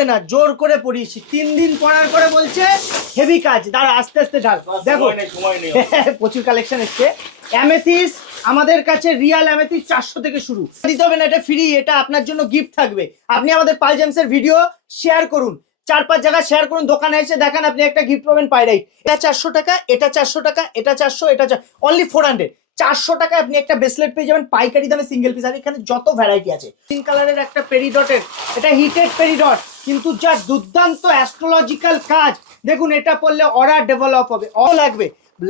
হবে না, জোর করে পড়িয়েছি 3 দিন পড়ার পরে বলছে হেভি কাজ। দাঁড়া আস্তে আস্তে ঢাল, দেখো প্রচুর কালেকশন এসছে। অ্যামেথিস আমাদের কাছে রিয়াল অ্যামেথিস 400 থেকে শুরু, দিতে হবে না, এটা ফ্রি, এটা আপনার জন্য গিফট থাকবে। আপনি আমাদের পাল জেমসের ভিডিও শেয়ার করুন, 4-5 জায়গায় শেয়ার করুন, দোকানে এসে দেখান, আপনি একটা গিফট পাবেন পাইরাইট। এটা 400 টাকা, এটা 400 টাকা, এটা 400, এটা অনলি 400। 400 টাকায় আপনি একটা ব্রেসলেট পেয়ে যাবেন পাইকারি দামে সিঙ্গেল পিস। আর এখানে যত ভ্যারাইটি আছে, পিঙ্ক কালারের একটা পেরিডটের, এটা হিটেড পেরিডট, কিন্তু যা দুর্দান্ত অ্যাস্ট্রোলজিক্যাল কাজ। দেখুন এটা পড়লে অরা ডেভেলপ হবে, অল লাগবে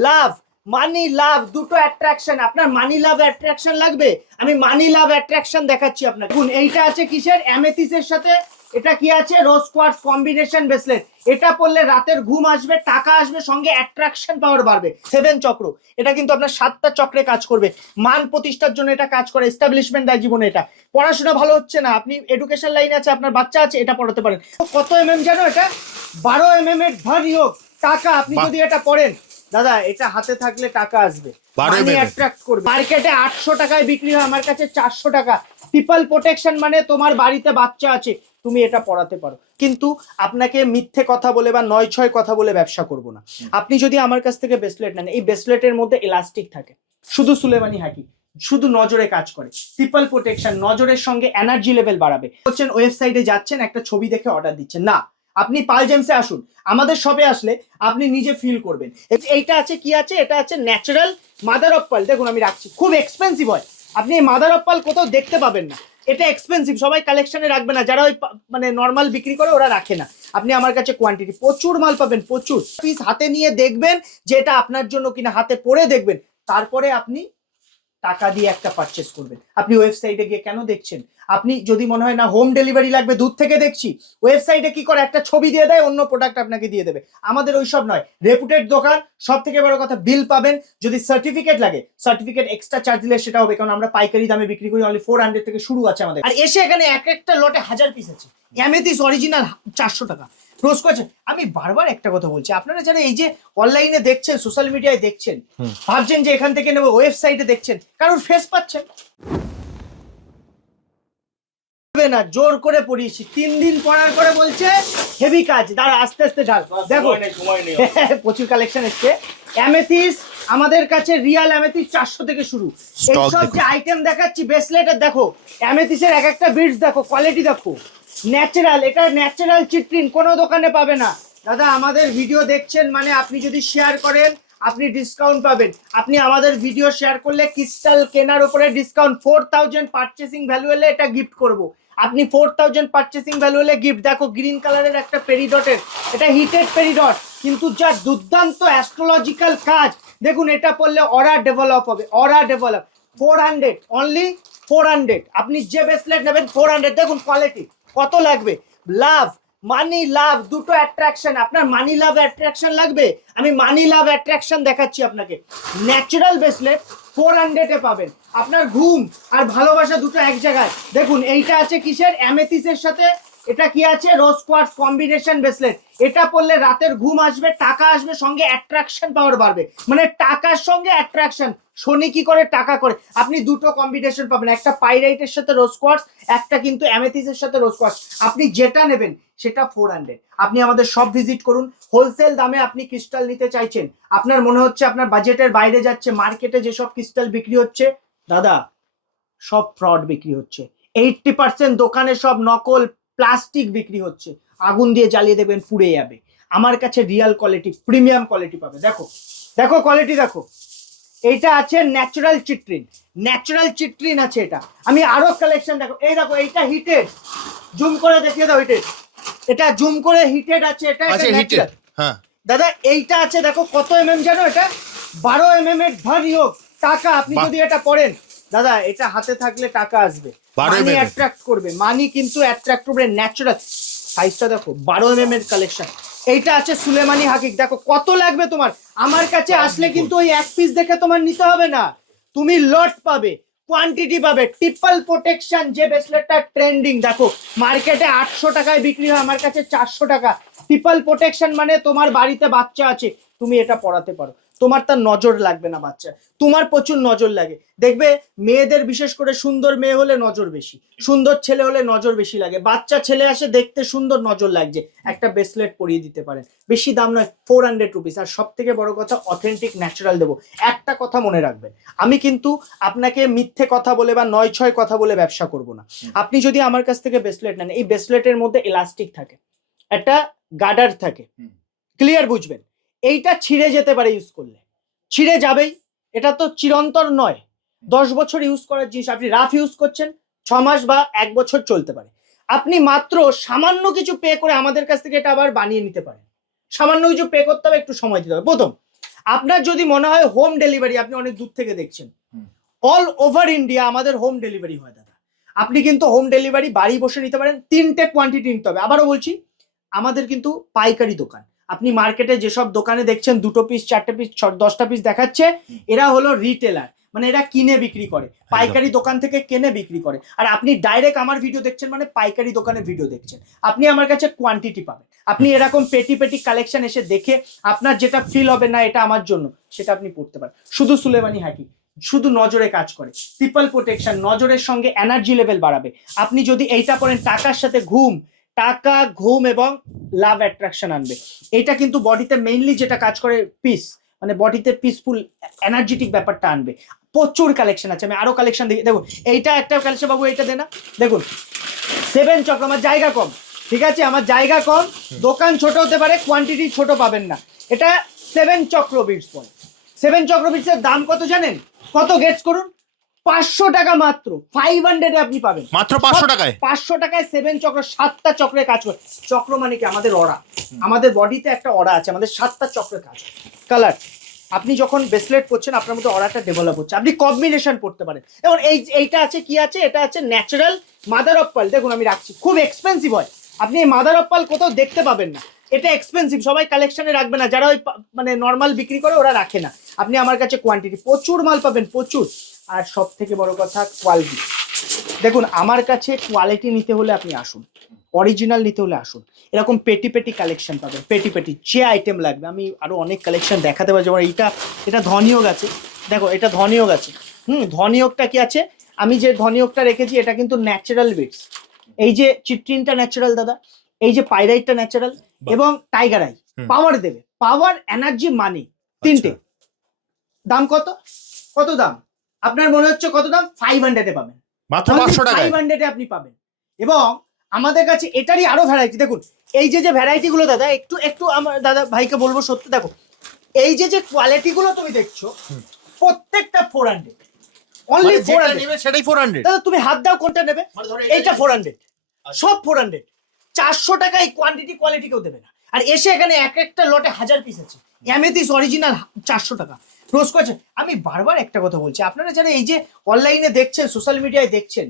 লাভ মানি লাভ, দুটো অ্যাট্রাকশন। আপনার মানি লাভ অ্যাট্রাকশন লাগবে, আমি মানি লাভ অ্যাট্রাকশন দেখাচ্ছি আপনাকে। দেখুন এইটা আছে কিসের, অ্যামেথিসের সাথে এটা কি আছে, রোজ কোয়ার্টজ কম্বিনেশন ব্রেসলেট। এটা পরলে রাতের ঘুম আসবে, টাকা আসবে, সঙ্গে অ্যাট্রাকশন পাওয়ার বাড়বে। 7 চক্র, এটা কিন্তু আপনার 7টা চক্রে কাজ করবে, মান প্রতিষ্ঠার জন্য এটা কাজ করে, এস্টাবলিশমেন্ট দেয় জীবনে। এটা পড়াশোনা ভালো হচ্ছে না, আপনি এডুকেশন লাইনে আছে, আপনার বাচ্চা আছে, এটা পড়াতে পারেন। কত এমএম জানো, এটা 12 mm এর ধনী হোক টাকা, আপনি যদি এটা পড়েন দাদা, এটা হাতে থাকলে টাকা আসবে, মানি অ্যাট্রাক্ট করবে। মার্কেটে 800 টাকায় বিক্রি হয়, আমার কাছে 400 টাকা। ট্রিপল প্রোটেকশন মানে তোমার বাড়িতে বাচ্চা আছে, তুমি এটা পড়াতে পারো। কিন্তু আপনাকে মিথ্যে কথা বলে বা 9-6 কথা বলে ব্যবসা করব না। আপনি যদি আমার কাছ থেকে ব্রেসলেট নেন, এই ব্রেসলেটের মধ্যে ইলাস্টিক থাকে, শুধু সুলেমানি হাকি, শুধু নজরে কাজ করে। ট্রিপল প্রোটেকশন, নজরের সঙ্গে এনার্জি লেভেল বাড়াবে। হচ্ছেন ওয়েবসাইটে যাচ্ছেন, একটা ছবি দেখে অর্ডার দিচ্ছেন না, আপনি পাল জেমসে আসুন, আমাদের শপে আসলে আপনি নিজে ফিল করবেন। এইটা আছে কি আছে, এটা আছে ন্যাচারাল মাদার অফ পার্ল। দেখুন আমি রাখছি, খুব এক্সপেন্সিভ হয়, আপনি এই মাদার অফ পার্ল কোথাও দেখতে পাবেন না, এটা এক্সপেন্সিভ, সবাই কালেকশনে রাখবে না, যারা ওই মানে নর্মাল বিক্রি করে ওরা রাখে না। আপনি আমার কাছে কোয়ান্টিটি প্রচুর মাল পাবেন, প্রচুর পিস হাতে নিয়ে দেখবেন যে এটা আপনার জন্য কিনা, হাতে পরে দেখবেন, তারপরে আপনি টাকা দিয়ে একটা পারচেস করবেন। আপনি ওয়েবসাইটে গিয়ে কেন দেখছেন? আপনি যদি মনে হয় না হোম ডেলিভারি লাগবে, দূর থেকে দেখছি, ওয়েবসাইটে কি করে, একটা ছবি দিয়ে দেয়, অন্য প্রোডাক্ট আপনাকে দিয়ে দেবে। আমাদের ওইসব নয়, রেপুটেড দোকান, সব থেকে বড় কথা বিল পাবেন। যদি সার্টিফিকেট লাগে, সার্টিফিকেট এক্সট্রা চার্জ দিলে সেটা হবে, কারণ আমরা পাইকারি দামে বিক্রি করি, অনলি 400 থেকে শুরু আছে আমাদের। আর এসে এখানে এক একটা লটে 1000 পিস আছে। অ্যামেথিস অরিজিনাল 400 টাকা রোজ করেছে। আমি বারবার একটা কথা বলছি, আপনারা যারা এই যে অনলাইনে দেখছেন, সোশ্যাল মিডিয়ায় দেখছেন, ভাবছেন যে এখান থেকে নেবো, ওয়েবসাইটে দেখছেন, কারণ ফেস পাচ্ছেন না, জোর করে পড়িয়েছি 3 দিন পড়ার পরে বলছে হেভি কাজ। দাঁড়া আস্তে আস্তে ঢাল, দেখো প্রচুর কালেকশন এসছে। অ্যামেথিস আমাদের কাছে রিয়াল অ্যামেথিস 400 থেকে শুরু। এইসব যে আইটেম দেখাচ্ছি ব্রেসলেটের, দেখো অ্যামেথিসের এক একটা বিটস দেখো, কোয়ালিটি দেখো, ন্যাচারাল, এটা ন্যাচারাল চিট্রিন, কোনো দোকানে পাবে না। দাদা আমাদের ভিডিও দেখছেন মানে আপনি যদি শেয়ার করেন আপনি ডিসকাউন্ট পাবেন। আপনি আমাদের ভিডিও শেয়ার করলে ক্রিস্টাল কেনার উপরে ডিসকাউন্ট, 4000 পারচেসিং ভ্যালু হলে এটা গিফট করব। আপনি 4000 পারচেসিং ভ্যালু হলে গিফট। দেখো গ্রিন কালারের একটা পেরিডটের, এটা হিটেড পেরিডট, কিন্তু যা দুর্দান্ত অ্যাস্ট্রোলজিক্যাল কাজ। দেখুন এটা পড়লে অরা ডেভেলপ হবে, অরা ডেভেলপ। 400, অনলি 400, আপনি যে ব্রেসলেট নেবেন 400। দেখুন কোয়ালিটি কত লাগবে, লাভ মানি লাভ, দুটো অ্যাট্রাকশন। আপনার মানি লাভ অ্যাট্রাকশন লাগবে, আমি মানি লাভ অ্যাট্রাকশন দেখাচ্ছি আপনাকে। ন্যাচারাল ব্রেসলেট 400 এ পাবেন, আপনার ঘুম আর ভালোবাসা দুটো এক জায়গায়। দেখুন এইটা আছে কিসের, অ্যামেথিসের সাথে এটা কি আছে, রোজ কোয়ার্টজ কম্বিনেশন ব্রেসলেট। এটা পরলে রাতের ঘুম আসবে, টাকা আসবে, সঙ্গে অ্যাট্রাকশন পাওয়ার বাড়বে। মানে টাকার সঙ্গে অ্যাট্রাকশন, শনি কি করে টাকা করে, আপনি দুটো কম্বিনেশন পাবেন, একটা পাইরাইটের সাথে রোজ কোয়ার্টজ, একটা কিন্তু অ্যামেথিসের সাথে রোজ কোয়ার্টজ। আপনি যেটা নেবেন সেটা 400। আপনি আমাদের সব ভিজিট করুন, হোলসেল দামে আপনি ক্রিস্টাল নিতে চাইছেন, আপনার মনে হচ্ছে আপনার বাজেটের বাইরে যাচ্ছে, মার্কেটে যেসব ক্রিস্টাল বিক্রি হচ্ছে দাদা সব ফ্রড বিক্রি হচ্ছে। 80% দোকানে সব নকল প্লাস্টিক বিক্রি হচ্ছে, আগুন দিয়ে জ্বালিয়ে দেবেন পুড়ে যাবে। আমার কাছে রিয়াল কোয়ালিটি, প্রিমিয়াম কোয়ালিটি পাবে। দেখো দেখো কোয়ালিটি দেখো, এইটা আছে ন্যাচারাল চিট্রিন, ন্যাচারাল চিট্রিন আছে এটা। আমি আরো কালেকশন দেখো, এই দেখো এইটা হিটেড, জুম করে দেখিয়ে দাও, হিটেড, এটা জুম করে হিটেড আছে, এটা হিটেড। হ্যাঁ দাদা এইটা আছে, দেখো কত এমএম জানো, এটা 12 mm এর ধনী হোক টাকা, আপনি যদি এটা পড়েন দাদা, এটা হাতে থাকলে টাকা আসবে, মানি অ্যাট্রাক্ট করবে, মানি কিন্তু অ্যাট্রাক্ট করবে। ন্যাচারাল সাইজটা দেখো, 12 mm এর কালেকশন। এইটা আছে সুলেমানি হাকিক, দেখো কত লাগবে তোমার। আমার কাছে আসলে কিন্তু ওই এক পিস দেখে তোমার নিতে হবে না, তুমি লট পাবে, কোয়ান্টিটি পাবে। ট্রিপল প্রোটেকশন যে ব্রেসলেটটা ট্রেন্ডিং, দেখো মার্কেটে 800 টাকায় বিক্রি হয়, আমার কাছে 400 টাকা। ট্রিপল প্রোটেকশন মানে তোমার বাড়িতে বাচ্চা আছে, তুমি এটা পড়াতে পারো। তোমার তার নজর লাগবে না বাচ্চা, তোমার প্রচুর নজর লাগে। দেখবে মেয়েদের বিশেষ করে সুন্দর মেয়ে হলে নজর বেশি, সুন্দর ছেলে হলে নজর বেশি লাগে। বাচ্চা ছেলে আসে দেখতে সুন্দর, নজর লাগছে, একটা ব্রেসলেট পরিয়ে দিতে পারেন, বেশি দাম নয়, 400 রুপিস। আর সব থেকে বড় কথা অথেন্টিক ন্যাচারাল দেবো। একটা কথা মনে রাখবেন, আমি কিন্তু আপনাকে মিথ্যে কথা বলে বা 9-6 কথা বলে ব্যবসা করব না। আপনি যদি আমার কাছ থেকে ব্রেসলেট নেন, এই ব্রেসলেটের মধ্যে ইলাস্টিক থাকে, একটা গার্ডার থাকে, ক্লিয়ার বুঝবেন। এইটা ছিঁড়ে যেতে পারে, ইউজ করলে ছিঁড়ে যাবেই, এটা তো চিরন্তর নয়। 10 বছর ইউজ করার জিনিস, আপনি রাফ ইউজ করছেন, 6 মাস বা 1 বছর চলতে পারে। আপনি মাত্র সামান্য কিছু পে করে আমাদের কাছ থেকে এটা আবার বানিয়ে নিতে পারেন। সামান্য কিছু পে করতে হবে, একটু সময় দিতে হবে। প্রথম, আপনার যদি মনে হয় হোম ডেলিভারি, আপনি অনেক দূর থেকে দেখছেন, অল ওভার ইন্ডিয়া আমাদের হোম ডেলিভারি হয় দাদা। আপনি কিন্তু হোম ডেলিভারি বাড়ি বসে নিতে পারেন, 3টে কোয়ান্টিটি নিতে হবে। আবারও বলছি, আমাদের কিন্তু পাইকারি দোকান। আপনি মার্কেটে যেসব দোকানে দেখছেন 2 পিস 4টে পিস 10টা পিস দেখাচ্ছে, এরা হলো রিটেলার, মানে এরা কিনে বিক্রি করে, পাইকারি দোকান থেকে কিনে বিক্রি করে। আর আপনি ডাইরেক্ট আমার ভিডিও দেখছেন মানে পাইকারি দোকানের ভিডিও দেখছেন, আপনি আমার কাছে কোয়ান্টিটি পাবেন। আপনি এরকম পেটি পেটি কালেকশন এসে দেখে আপনার যেটা ফিল হবে না এটা আমার জন্য, সেটা আপনি পড়তে পারেন। শুধু সুলেমানি হ্যাকি, শুধু নজরে কাজ করে, ট্রিপল প্রোটেকশন, নজরের সঙ্গে এনার্জি লেভেল বাড়াবে। আপনি যদি এইটা পড়েন, টাকার সাথে ঘুম, টাকা ঘুম এবং লাভ অ্যাট্রাকশন আনবে। এটা কিন্তু বডিতে মেইনলি যেটা কাজ করে পিস, মানে বডিতে পিসফুল এনার্জেটিক ব্যাপারটা আনবে। প্রচুর কালেকশন আছে, আমি আরো কালেকশন দেখি। দেখুন এইটা একটা কালেকশন, বাবু এইটা দে না, দেখুন 7 চক্র। আমার জায়গা কম, ঠিক আছে, আমার জায়গা কম, দোকান ছোট হতে পারে, কোয়ান্টিটি ছোট পাবেন না। এটা 7 চক্র বিটস পড়ে। 7 চক্র বিটসের দাম কত জানেন? কত গেটস করুন? 500 টাকা মাত্র। 500 আপনি পাবেন মাত্র 500 টাকায়। 500 টাকায় 7 চক্র, 7টা চক্রে কাজ করে। চক্র মানে কি? আমাদের অরা, আমাদের বডিতে একটা অরা আছে, আমাদের 7টা চক্রে কাজ। কালার, আপনি যখন ব্রেসলেট পরছেন আপনার মধ্যে অরাটা ডেভেলপ হচ্ছে, আপনি কম্বিনেশন পড়তে পারেন। এবং এইটা আছে, কি আছে, এটা আছে ন্যাচারাল মাদার অফ পার্ল। দেখুন আমি রাখছি, খুব এক্সপেন্সিভ হয়, আপনি এই মাদার অফ পার্ল কোথাও দেখতে পাবেন না। এটা এক্সপেন্সিভ, সবাই কালেকশনে রাখবে না, যারা ওই মানে নর্মাল বিক্রি করে ওরা রাখে না। আপনি আমার কাছে কোয়ান্টিটি প্রচুর মাল পাবেন, প্রচুর। আর সব থেকে বড় কথা কোয়ালিটি। দেখুন আমার কাছে কোয়ালিটি নিতে হলে আপনি আসুন, অরিজিনাল নিতে হলে আসুন। এরকম পেটি পেটি কালেকশন পাবেন, পেটি পেটি যে আইটেম লাগবে। আমি আরো অনেক কালেকশন দেখাতে পারি, যেমন এটা ধনিয়োগ আছে, দেখো এটা ধনিয়োগ আছে। ধনিয়োগটা কি আছে, আমি যে ধনিয়োগটা রেখেছি এটা কিন্তু ন্যাচারাল বিটস। এই যে চিট্রিনটা ন্যাচারাল দাদা, এই যে পাইরাইটটা ন্যাচারাল, এবং টাইগার আই পাওয়ার দেবে, পাওয়ার এনার্জি মানি, 3টে। দাম কত? কত দাম আপনার মনে হচ্ছে? কত দাম? 500 পাবেন, মাত্র 500 টাকায় 500 আপনি পাবেন। এবং আমাদের কাছে এটারই আরো ভ্যারাইটি। দেখুন এই যে ভ্যারাইটি গুলো দাদা, একটু একটু আমার দাদা ভাইকে বলবো সত্যি, দেখো এই যে কোয়ালিটি গুলো তুমি দেখছো, প্রত্যেকটা 400, অনলি 400। সেটাই 400 দাদা তুমি হাত দাও, কোনটা নেবে? এইটা 400, সব 400। 400 টাকা এই কোয়ালিটি কেউ দেবে না। আর এসে এখানে এক একটা লটে 1000 পিস আছে, অ্যামেথিস অরিজিনাল 400 টাকা রোজ করেছে। আমি বারবার একটা কথা বলছি, আপনারা যারা এই যে অনলাইনে দেখছেন, সোশ্যাল মিডিয়ায় দেখছেন,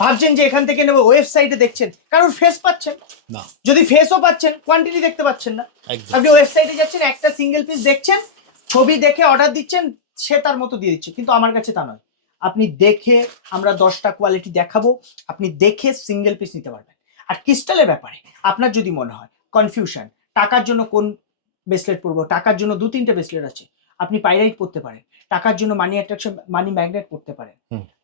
ভাবছেন যে এখান থেকে নেবো, ওয়েবসাইটে দেখছেন, কারণ ফেস পাচ্ছেন না। যদি ফেসও পাচ্ছেন, কোয়ান্টিটি দেখতে পাচ্ছেন না। আপনি ওয়েবসাইটে যাচ্ছেন, একটা সিঙ্গেল পিস দেখছেন, ছবি দেখে অর্ডার দিচ্ছেন, সে তার মতো দিয়ে দিচ্ছে। কিন্তু আমার কাছে তা নয়, আপনি দেখে, আমরা 10টা কোয়ালিটি দেখাবো, আপনি দেখে সিঙ্গেল পিস নিতে পারবেন। আর ক্রিস্টালের ব্যাপারে আপনার যদি মনে হয় কনফিউশন, টাকার জন্য কোন ব্রেসলেট পরবো, টাকার জন্য 2-3টে ব্রেসলেট আছে, আপনি পাইরাইট পড়তে পারেন, টাকার জন্য মানি অ্যাট্রাকশন, মানি ম্যাগনেট পড়তে পারেন।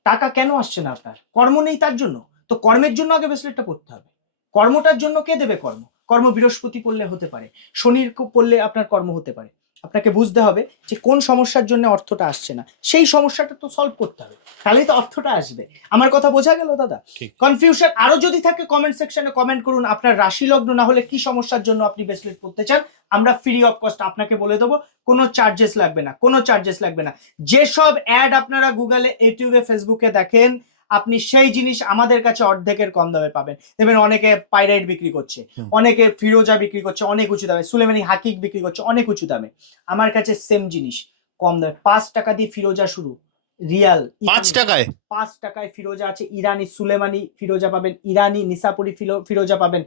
টাকা কেন আসছে না আপনার? কর্ম নেই তার জন্য তো, কর্মের জন্য আগে ব্রেসলেটটা পড়তে হবে। কর্মটার জন্য কে দেবে কর্ম? কর্ম বৃহস্পতি পড়লে হতে পারে, শনির পড়লে আপনার কর্ম হতে পারে। আপনাকে বুঝতে হবে যে কোন সমস্যার জন্য অর্থটা আসছে না, সেই সমস্যাটা তো সলভ করতে হবে, তাহলেই তো অর্থটা আসবে। আমার কথা বোঝা গেল দাদা? কনফিউশন আরো যদি থাকে কমেন্ট সেকশনে কমেন্ট করুন, আপনার রাশি লগ্ন না হলে কি সমস্যার জন্য আপনি ব্রেসলেট পড়তে চান, আমরা ফ্রি অফ কস্ট আপনাকে বলে দেবো, কোনো চার্জেস লাগবে না, কোনো চার্জেস লাগবে না। যেসব অ্যাড আপনারা গুগলে, ইউটিউবে, ফেসবুকে দেখেন, আপনি সেই জিনিস আমাদের কাছে অর্ধেকের কম দামে পাবেন। দেখবেন অনেকে পাইরাইট বিক্রি করছে, অনেকে ফিরোজা বিক্রি করছে অনেক উঁচু দামে, সুলেমানি হাকিক বিক্রি করছে অনেক উঁচু দামে। আমার কাছে সেম জিনিস কম দামে, 5 টাকা দিয়ে ফিরোজা শুরু, রিয়াল 5 টাকায়। 5 টাকায় ফিরোজা আছে, ইরানি সুলেমানি ফিরোজা পাবেন, ইরানি নিসাপুরি ফিরোজা পাবেন।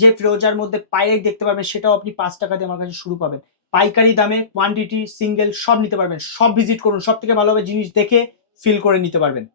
যে ফিরোজার মধ্যে পাইরাইট দেখতে পাবেন সেটাও আপনি 5 টাকা দিয়ে আমার কাছে শুরু পাবেন। পাইকারি দামে, কোয়ান্টিটি, সিঙ্গেল সব নিতে পারবেন। সব ভিজিট করুন, সব থেকে ভালোভাবে জিনিস দেখে ফিল করে নিতে পারবেন।